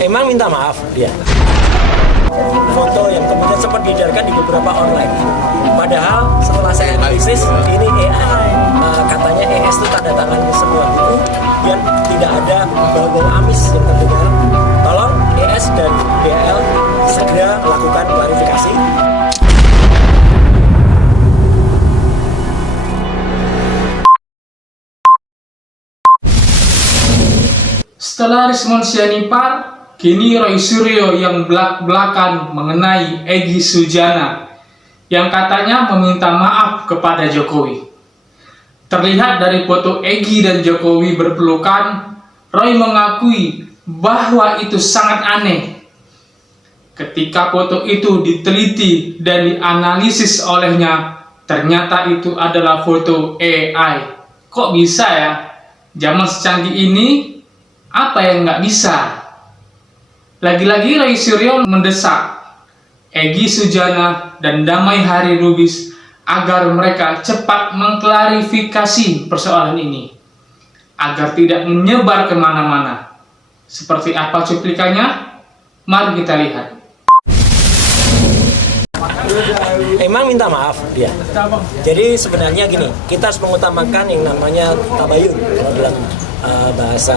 Emang minta maaf dia. Foto yang kemudian sempat diedarkan di beberapa online. Padahal setelah saya analisis, ini AI. Katanya ES itu tanda tangan sebuah buku dan tidak ada bau-bau amis yang terdengar. Tolong ES dan DL segera lakukan klarifikasi. Setelah Rismon Sianipar, kini Roy Suryo yang belak-belakan mengenai Egy Sujana yang katanya meminta maaf kepada Jokowi. Terlihat dari foto Egy dan Jokowi berpelukan, Roy mengakui bahwa itu sangat aneh. Ketika foto itu diteliti dan dianalisis olehnya, ternyata itu adalah foto AI. Kok bisa ya? Zaman secanggih ini, apa yang nggak bisa? Lagi-lagi Roy Suryo mendesak Egy Sujana dan Damai Hari Lubis agar mereka cepat mengklarifikasi persoalan ini agar tidak menyebar kemana-mana. Seperti apa cuplikannya? Mari kita lihat. Emang minta maaf dia. Jadi sebenarnya gini, kita harus mengutamakan yang namanya tabayun kalau dalam bahasa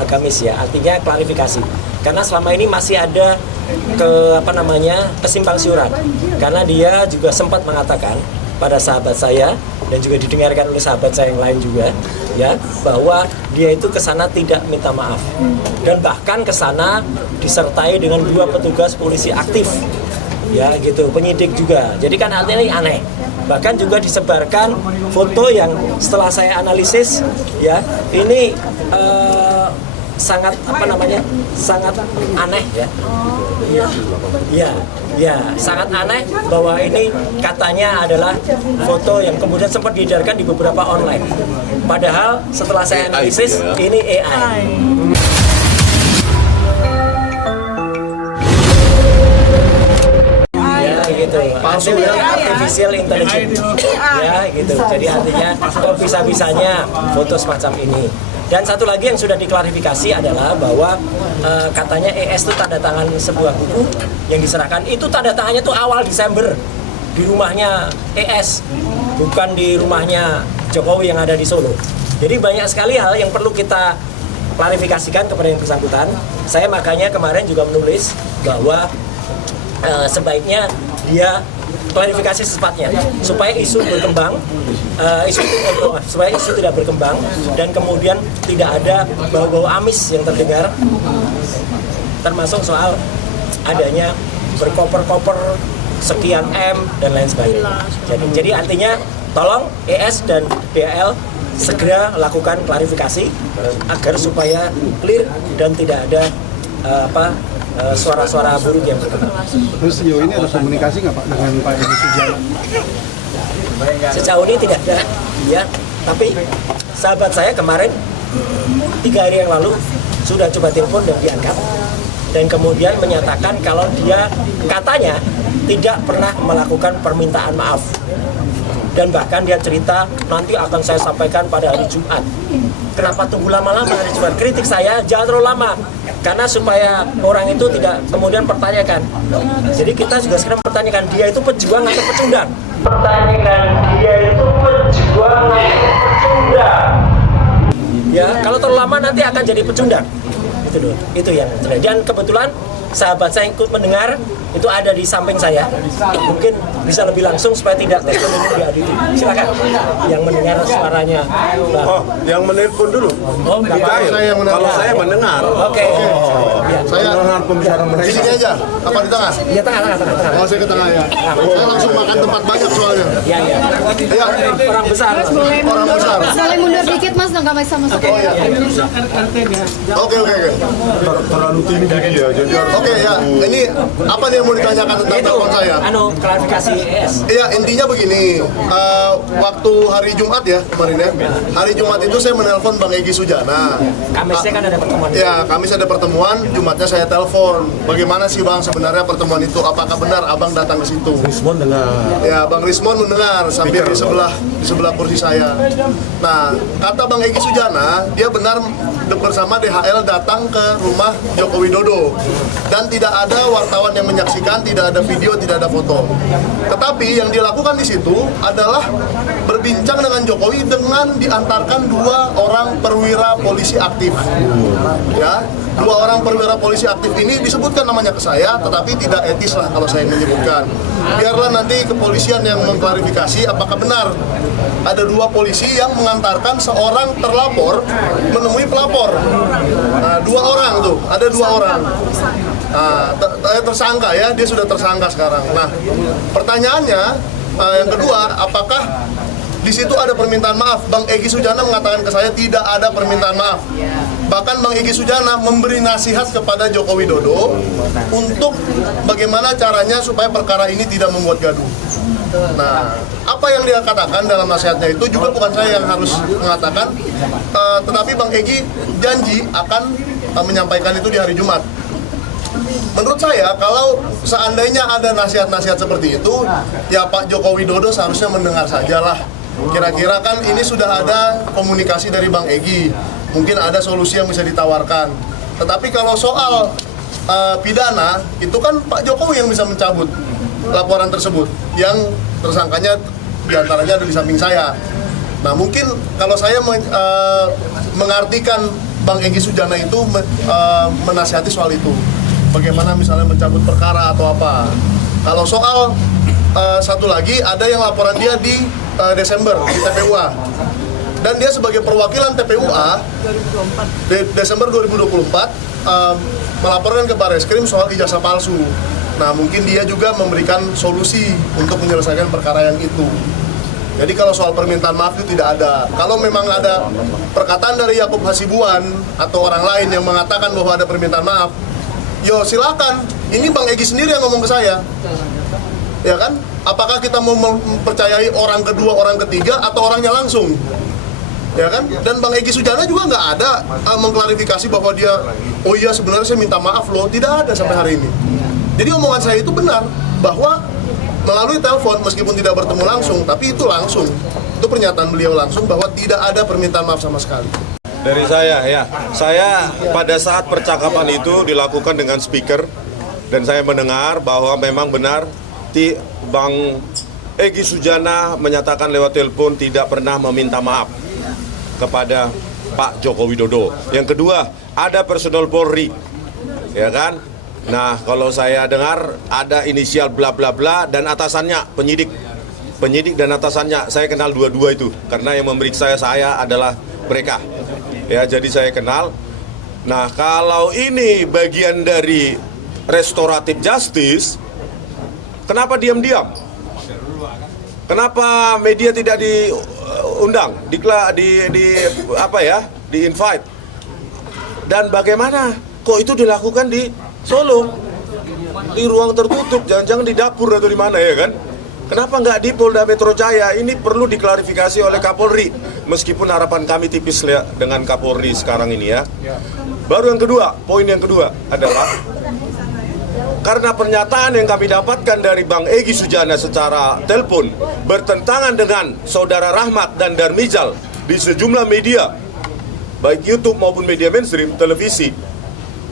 agamis ya, artinya klarifikasi. Karena selama ini masih ada kesimpang siuran. Karena dia juga sempat mengatakan pada sahabat saya dan juga didengarkan oleh sahabat saya yang lain juga ya, bahwa dia itu kesana tidak minta maaf dan bahkan kesana disertai dengan 2 petugas polisi aktif ya gitu, penyidik juga. Jadi kan artinya ini aneh. Bahkan juga disebarkan foto yang setelah saya analisis ya, ini sangat sangat aneh ya. Ya, sangat aneh bahwa ini katanya adalah foto yang kemudian sempat diedarkan di beberapa online. Padahal setelah saya analisis, ini AI. Gitu. Artificial intelligence ya gitu. Jadi artinya kok bisa-bisanya foto semacam ini. Dan satu lagi yang sudah diklarifikasi adalah bahwa katanya ES itu tanda tangan sebuah buku yang diserahkan. Itu tanda tangannya tuh awal Desember di rumahnya ES, bukan di rumahnya Jokowi yang ada di Solo. Jadi banyak sekali hal yang perlu kita klarifikasikan kepada yang bersangkutan. Saya makanya kemarin juga menulis bahwa sebaiknya dia klarifikasi secepatnya supaya isu berkembang, supaya isu tidak berkembang dan kemudian tidak ada bau-bau amis yang terdengar, termasuk soal adanya berkoper-koper sekian M dan lain sebagainya. Jadi artinya tolong ES dan DL segera lakukan klarifikasi agar supaya clear dan tidak ada suara-suara buruk yang berkembang. Terus sejauh ini ada komunikasi nggak Pak dengan Pak Egy Sujana? Sejauh ini tidak ada, ya. Tapi sahabat saya kemarin 3 hari yang lalu sudah coba telepon dan diangkat dan kemudian menyatakan kalau dia katanya tidak pernah melakukan permintaan maaf. Dan bahkan dia cerita nanti akan saya sampaikan pada hari Jumat. Kenapa tunggu lama-lama hari Jumat? Kritik saya jangan terlalu lama, karena supaya orang itu tidak kemudian pertanyakan. Jadi kita juga sekarang pertanyakan dia itu pejuang atau pecundang? Pertanyakan dia itu pejuang atau pecundang? Ya, kalau terlalu lama nanti akan jadi pecundang. Itu yang terjadi. Dan kebetulan sahabat saya ikut mendengar, itu ada di samping saya. Mungkin bisa lebih langsung supaya tidak testimoni diadili. Silakan yang mendengar suaranya. Oh, yang menelpon dulu. Oh, Kalau saya mendengar. Oke. Ya. Saya dengar pembicaraan mereka. Sini aja. Apa di tengah? Ya, tengah. Oh, saya ke tengah ya. Saya langsung makan tempat banyak soalnya. Ya. Ya, Orang besar. Orang besar. Boleh mundur dikit mas, nggak bisa masuk. Oke. Terlalu tinggi ya. Jadi oke ya. Ini apa nih yang mau ditanyakan tentang telepon saya? Klarifikasi ES. Iya, intinya begini. Waktu hari Jumat ya kemarin ya. Hari Jumat itu saya menelpon Bang Egy Sujana. Kamisnya kan ada pertemuan. Ya, Kamis ada pertemuan, Jumatnya saya telepon. telepon. Bagaimana sih Bang sebenarnya pertemuan itu? Apakah benar Abang datang ke situ? Rismon dengar. Ya, Bang Rismon mendengar sambil di sebelah kursi saya. Nah, kata Bang Egy Sujana, dia benar bersama DHL datang ke rumah Joko Widodo dan tidak ada wartawan yang menyaksikan, tidak ada video, tidak ada foto. Tetapi yang dilakukan di situ adalah berbincang dengan Jokowi dengan diantarkan 2 orang perwira polisi aktif. Ya, 2 orang perwira polisi aktif ini disebutkan namanya ke saya, tetapi tidak etis lah kalau saya menyebutkan. Biarlah nanti kepolisian yang mengklarifikasi apakah benar ada 2 polisi yang mengantarkan seorang terlapor menemui pelapor. Nah, 2 orang tuh, ada 2 orang. Nah, tersangka ya, dia sudah tersangka sekarang. Nah, pertanyaannya yang kedua, apakah di situ ada permintaan maaf? Bang Egy Sujana mengatakan ke saya tidak ada permintaan maaf. Bahkan Bang Egy Sujana memberi nasihat kepada Joko Widodo untuk bagaimana caranya supaya perkara ini tidak membuat gaduh. Nah, apa yang dia katakan dalam nasihatnya itu juga bukan saya yang harus mengatakan, tetapi Bang Egy janji akan menyampaikan itu di hari Jumat. Menurut saya, kalau seandainya ada nasihat-nasihat seperti itu, ya Pak Joko Widodo seharusnya mendengar sajalah. Kira-kira kan ini sudah ada komunikasi dari Bang Egy, mungkin ada solusi yang bisa ditawarkan. Tetapi kalau soal pidana, itu kan Pak Jokowi yang bisa mencabut laporan tersebut, yang tersangkanya diantaranya ada di samping saya. Nah, mungkin kalau saya mengartikan Bang Egy Sujana itu menasihati soal itu, bagaimana misalnya mencabut perkara atau apa. Kalau soal satu lagi, ada yang laporan dia di Desember di TPUA, dan dia sebagai perwakilan TPUA di Desember 2024 melaporkan ke Barreskrim soal ijazah palsu. Nah, mungkin dia juga memberikan solusi untuk menyelesaikan perkara yang itu. Jadi kalau soal permintaan maaf itu tidak ada. Kalau memang ada perkataan dari Yakub Hasibuan atau orang lain yang mengatakan bahwa ada permintaan maaf, yo silakan. Ini Bang Egy sendiri yang ngomong ke saya. Ya kan? Apakah kita mau mempercayai orang kedua, orang ketiga, atau orangnya langsung? Ya kan? Dan Bang Egy Sujana juga nggak ada mengklarifikasi bahwa dia, oh iya sebenarnya saya minta maaf loh. Tidak ada sampai hari ini. Jadi omongan saya itu benar, bahwa melalui telepon meskipun tidak bertemu langsung, tapi itu langsung. Itu pernyataan beliau langsung bahwa tidak ada permintaan maaf sama sekali. Dari saya, ya. Saya pada saat percakapan itu dilakukan dengan speaker, dan saya mendengar bahwa memang benar Bang Egy Sujana menyatakan lewat telepon tidak pernah meminta maaf kepada Pak Joko Widodo. Yang kedua, ada personel Polri, ya kan? Nah, kalau saya dengar ada inisial bla bla bla dan atasannya penyidik dan atasannya, saya kenal dua-dua itu karena yang memeriksa saya adalah mereka. Ya, jadi saya kenal. Nah, kalau ini bagian dari restoratif justice, kenapa diam-diam? Kenapa media tidak diundang, di invite? Dan bagaimana kok itu dilakukan di Solo, di ruang tertutup, jangan-jangan di dapur atau di mana, ya kan? Kenapa nggak di Polda Metro Jaya? Ini perlu diklarifikasi oleh Kapolri, meskipun harapan kami tipis dengan Kapolri sekarang ini ya. Baru yang kedua, poin yang kedua adalah karena pernyataan yang kami dapatkan dari Bang Egy Sujana secara telepon bertentangan dengan Saudara Rahmat dan Darmizal di sejumlah media, baik YouTube maupun media mainstream, televisi,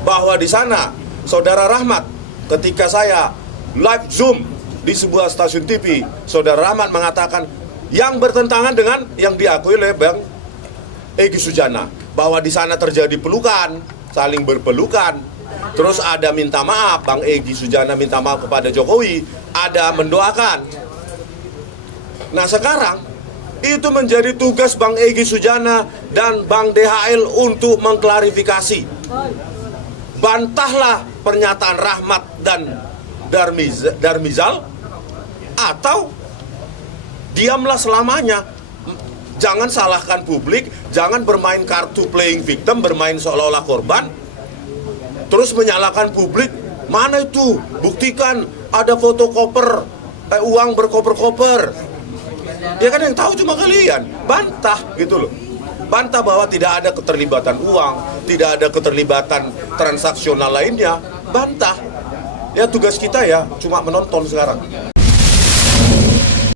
bahwa di sana Saudara Rahmat, ketika saya live Zoom di sebuah stasiun TV, Saudara Rahmat mengatakan yang bertentangan dengan yang diakui oleh Bang Egy Sujana, bahwa di sana terjadi pelukan, saling berpelukan, terus ada minta maaf, Bang Egy Sujana minta maaf kepada Jokowi, ada mendoakan. Nah sekarang itu menjadi tugas Bang Egy Sujana dan Bang DHL untuk mengklarifikasi. Bantahlah pernyataan Rahmat dan Darmizal, atau diamlah selamanya. Jangan salahkan publik, jangan bermain kartu playing victim, bermain seolah-olah korban, terus menyalahkan publik. Mana itu? Buktikan ada foto koper, uang berkoper-koper. Ya kan yang tahu cuma kalian. Bantah gitu loh. Bantah bahwa tidak ada keterlibatan uang, tidak ada keterlibatan transaksional lainnya. bantah. Ya tugas kita ya cuma menonton sekarang.